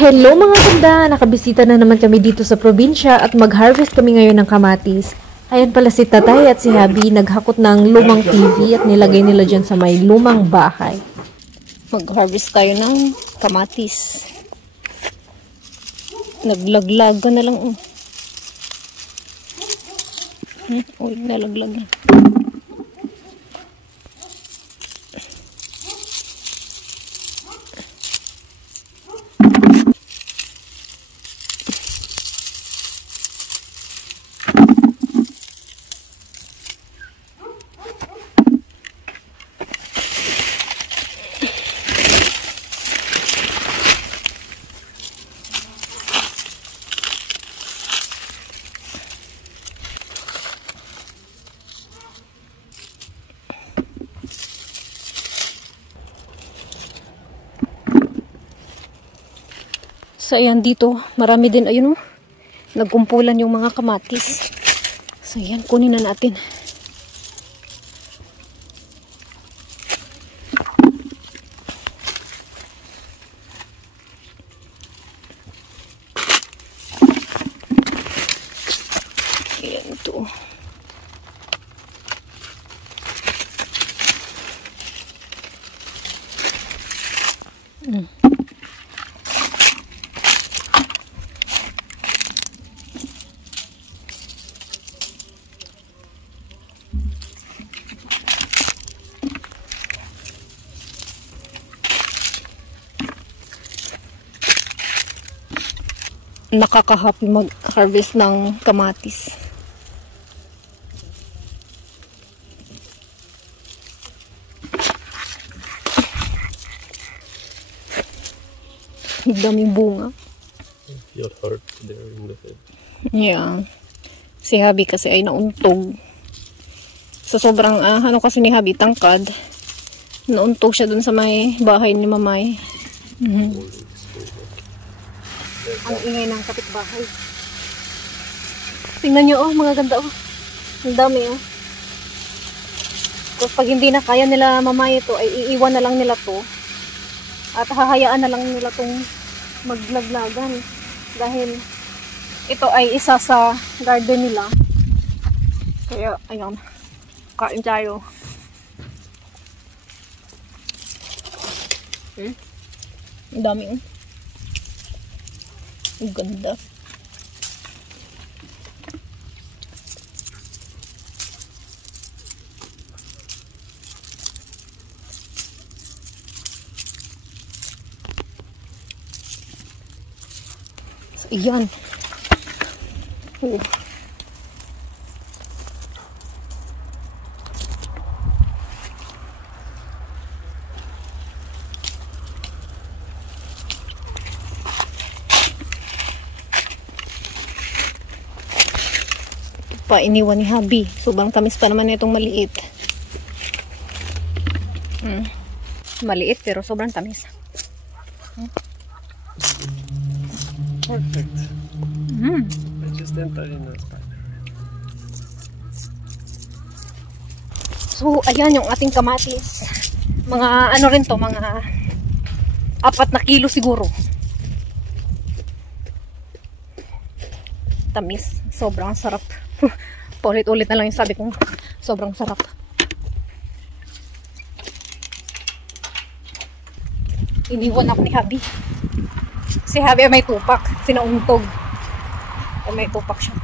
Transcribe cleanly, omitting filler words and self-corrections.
Hello mga ganda! Nakabisita na naman kami dito sa probinsya at mag-harvest kami ngayon ng kamatis. Ayan pala si Tatay at si Habi naghakot ng lumang TV at nilagay nila dyan sa may lumang bahay. Mag-harvest tayo ng kamatis. Naglaglagan na lang. Uy, nalaglag na. So, ayan dito, marami din, ayun nagkumpulan yung mga kamatis. So, ayan, kunin na natin. Ayan ito. Nakaka-happy mag-harvest ng kamatis. Daming bunga. Your heart there in the head. Yeah. Si Habi kasi ay nauntog. So sobrang ano kasi ni Habi tangkad. Nauntog siya dun sa may bahay ni Mamay. Ang ingay ng kapitbahay. Tingnan nyo, mga ganda, ang dami, Tapos pag hindi na kaya nila Mamay ito, ay iiwan na lang nila to. At hahayaan na lang nila tong maglaglagan. Dahil ito ay isa sa garden nila. Kaya, ayun, kain tayo. Ang dami, Ang ganda. So, iyan. Pa iniwan ni Habi. Sobrang tamis pa naman itong maliit. Maliit pero sobrang tamis. Perfect. I just entered in the spider. So, ayan yung ating kamatis. Mga ano rin to, mga 4 na kilo siguro. Tamis. Sobrang sarap. Paulit-ulit na lang yung sabi kong sobrang sarap. Iniwan ako ni Habi. Si Habi ay may tupak. Sinauntog. Ay may tupak siya.